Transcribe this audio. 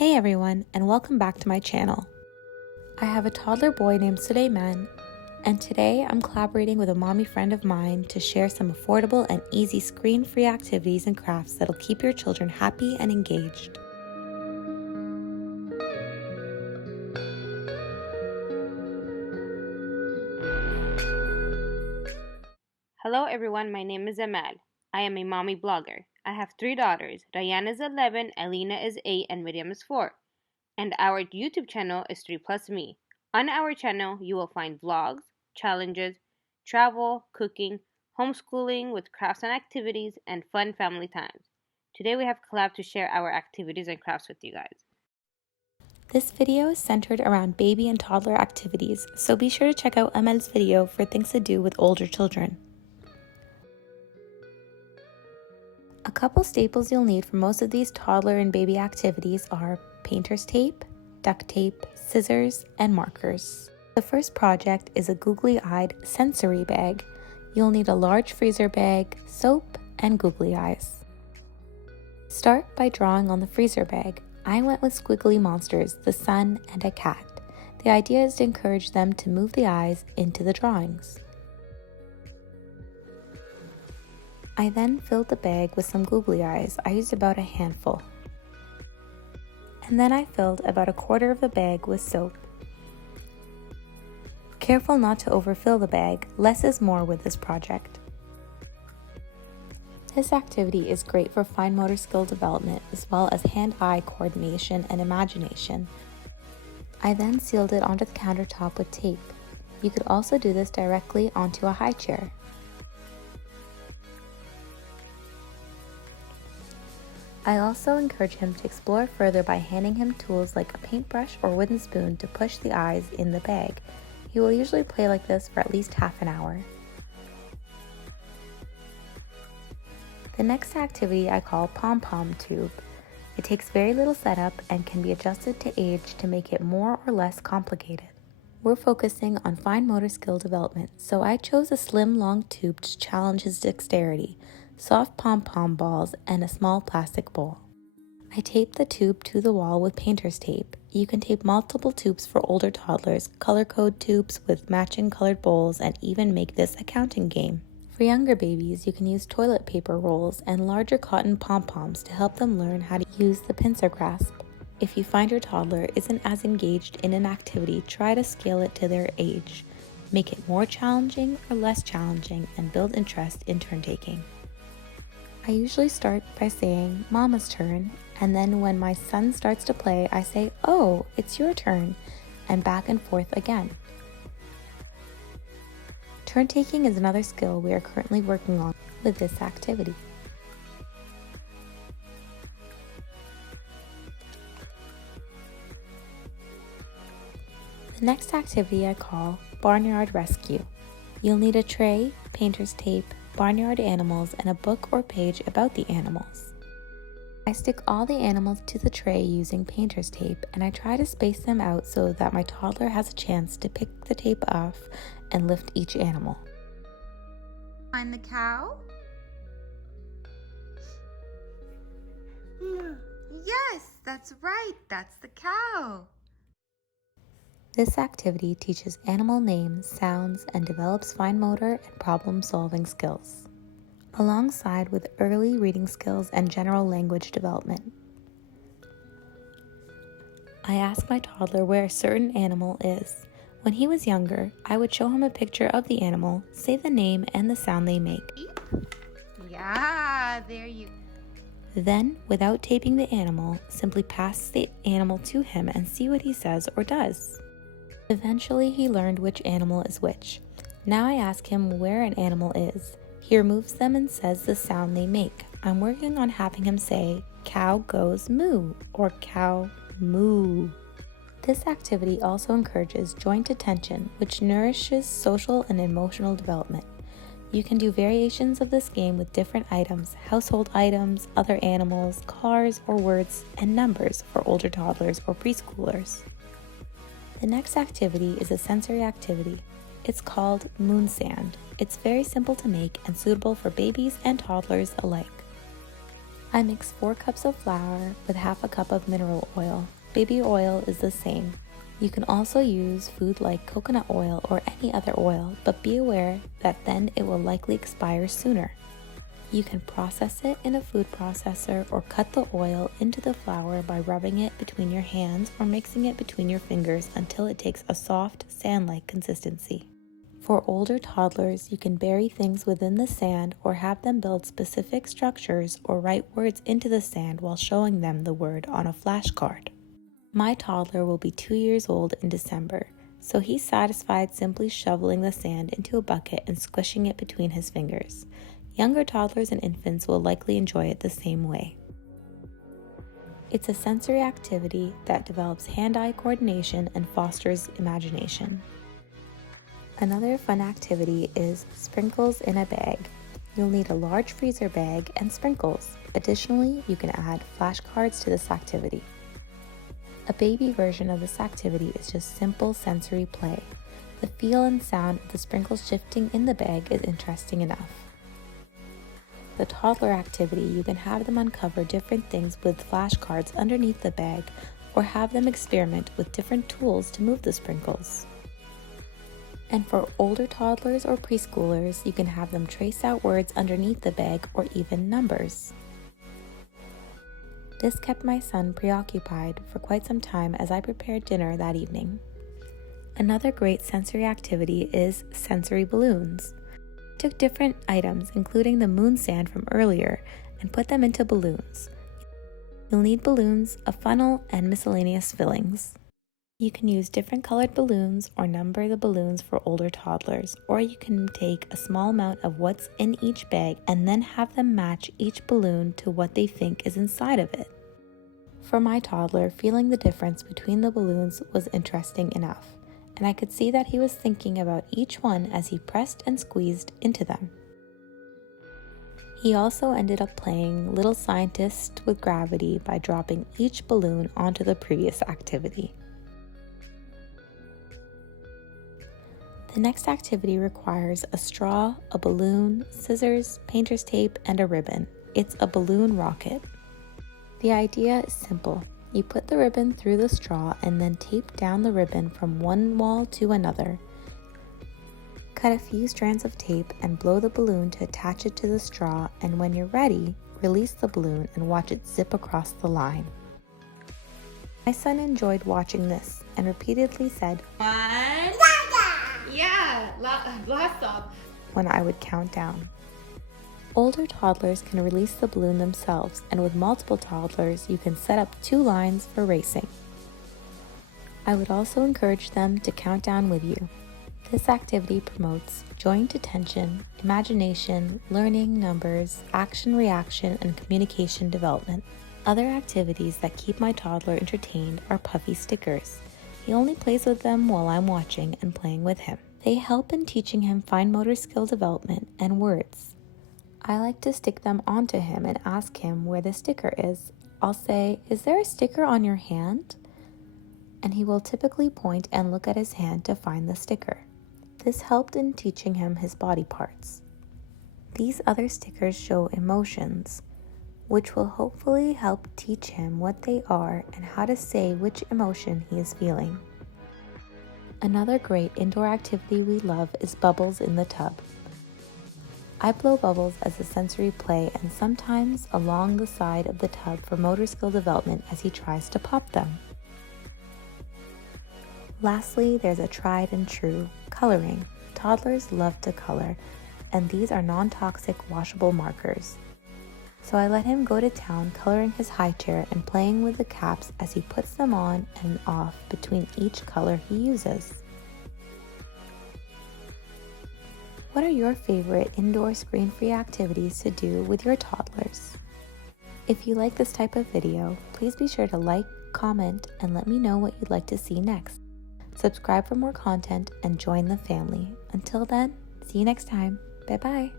Hey everyone, and welcome back to my channel. I have a toddler boy named Suleiman, and today I'm collaborating with a mommy friend of mine to share some affordable and easy screen-free activities and crafts that'll keep your children happy and engaged. Hello everyone, my name is Amal. I am a mommy blogger. I have 3 daughters. Diana is 11, Alina is 8, and Miriam is 4. And our YouTube channel is 3+me. On our channel, you will find vlogs, challenges, travel, cooking, homeschooling with crafts and activities, and fun family times. Today we have collabed to share our activities and crafts with you guys. This video is centered around baby and toddler activities, so be sure to check out Amal's video for things to do with older children. A couple staples you'll need for most of these toddler and baby activities are painter's tape, duct tape, scissors, and markers. The first project is a googly-eyed sensory bag. You'll need a large freezer bag, soap, and googly eyes. Start by drawing on the freezer bag. I went with squiggly monsters, the sun, and a cat. The idea is to encourage them to move the eyes into the drawings. I then filled the bag with some googly eyes. I used about a handful. And then I filled about a quarter of the bag with soap. Careful not to overfill the bag. Less is more with this project. This activity is great for fine motor skill development as well as hand-eye coordination and imagination. I then sealed it onto the countertop with tape. You could also do this directly onto a high chair. I also encourage him to explore further by handing him tools like a paintbrush or wooden spoon to push the eyes in the bag. He will usually play like this for at least half an hour. The next activity I call pom-pom tube. It takes very little setup and can be adjusted to age to make it more or less complicated. We're focusing on fine motor skill development, so I chose a slim long tube to challenge his dexterity, soft pom-pom balls, and a small plastic bowl. I taped the tube to the wall with painter's tape. You can tape multiple tubes for older toddlers, color code tubes with matching colored bowls, and even make this a counting game. For younger babies, you can use toilet paper rolls and larger cotton pom-poms to help them learn how to use the pincer craft. If you find your toddler isn't as engaged in an activity, try to scale it to their age. Make it more challenging or less challenging and build interest in turn-taking. I usually start by saying, Mama's turn, and then when my son starts to play, I say, oh, it's your turn, and back and forth again. Turn-taking is another skill we are currently working on with this activity. The next activity I call Barnyard Rescue. You'll need a tray, painter's tape, barnyard animals, and a book or page about the animals. I stick all the animals to the tray using painter's tape, and I try to space them out so that my toddler has a chance to pick the tape off and lift each animal. Find the cow? Yes, that's right, that's the cow. This activity teaches animal names, sounds, and develops fine motor and problem-solving skills, alongside with early reading skills and general language development. I ask my toddler where a certain animal is. When he was younger, I would show him a picture of the animal, say the name and the sound they make. Yeah, there you go. Then, without taping the animal, simply pass the animal to him and see what he says or does. Eventually, he learned which animal is which. Now I ask him where an animal is. He removes them and says the sound they make. I'm working on having him say, cow goes moo, or cow moo. This activity also encourages joint attention, which nourishes social and emotional development. You can do variations of this game with different items, household items, other animals, cars, or words and numbers for older toddlers or preschoolers. The next activity is a sensory activity. It's called moon sand. It's very simple to make and suitable for babies and toddlers alike. I mix 4 cups of flour with half a cup of mineral oil. Baby oil is the same. You can also use food like coconut oil or any other oil, but be aware that then it will likely expire sooner. You can process it in a food processor or cut the oil into the flour by rubbing it between your hands or mixing it between your fingers until it takes a soft, sand-like consistency. For older toddlers, you can bury things within the sand or have them build specific structures or write words into the sand while showing them the word on a flashcard. My toddler will be 2 years old in December, so he's satisfied simply shoveling the sand into a bucket and squishing it between his fingers. Younger toddlers and infants will likely enjoy it the same way. It's a sensory activity that develops hand-eye coordination and fosters imagination. Another fun activity is sprinkles in a bag. You'll need a large freezer bag and sprinkles. Additionally, you can add flashcards to this activity. A baby version of this activity is just simple sensory play. The feel and sound of the sprinkles shifting in the bag is interesting enough. The toddler activity, you can have them uncover different things with flashcards underneath the bag or have them experiment with different tools to move the sprinkles. And for older toddlers or preschoolers, you can have them trace out words underneath the bag or even numbers. This kept my son preoccupied for quite some time as I prepared dinner that evening. Another great sensory activity is sensory balloons. I took different items, including the moon sand from earlier, and put them into balloons. You'll need balloons, a funnel, and miscellaneous fillings. You can use different colored balloons or number the balloons for older toddlers, or you can take a small amount of what's in each bag and then have them match each balloon to what they think is inside of it. For my toddler, feeling the difference between the balloons was interesting enough, and I could see that he was thinking about each one as he pressed and squeezed into them. He also ended up playing Little Scientist with gravity by dropping each balloon onto the previous activity. The next activity requires a straw, a balloon, scissors, painter's tape, and a ribbon. It's a balloon rocket. The idea is simple. You put the ribbon through the straw and then tape down the ribbon from one wall to another. Cut a few strands of tape and blow the balloon to attach it to the straw, and when you're ready, release the balloon and watch it zip across the line. My son enjoyed watching this and repeatedly said, One. Yeah, blast off. when I would count down. Older toddlers can release the balloon themselves, and with multiple toddlers, you can set up 2 lines for racing. I would also encourage them to count down with you. This activity promotes joint attention, imagination, learning numbers, action reaction, and communication development. Other activities that keep my toddler entertained are puffy stickers. He only plays with them while I'm watching and playing with him. They help in teaching him fine motor skill development and words. I like to stick them onto him and ask him where the sticker is. I'll say, "Is there a sticker on your hand?" And he will typically point and look at his hand to find the sticker. This helped in teaching him his body parts. These other stickers show emotions, which will hopefully help teach him what they are and how to say which emotion he is feeling. Another great indoor activity we love is bubbles in the tub. I blow bubbles as a sensory play and sometimes along the side of the tub for motor skill development as he tries to pop them. Lastly, there's a tried and true, coloring. Toddlers love to color, and these are non-toxic washable markers. So I let him go to town coloring his high chair and playing with the caps as he puts them on and off between each color he uses. What are your favorite indoor screen-free activities to do with your toddlers? If you like this type of video, please be sure to like, comment, and let me know what you'd like to see next. Subscribe for more content and join the family. Until then, see you next time. Bye-bye.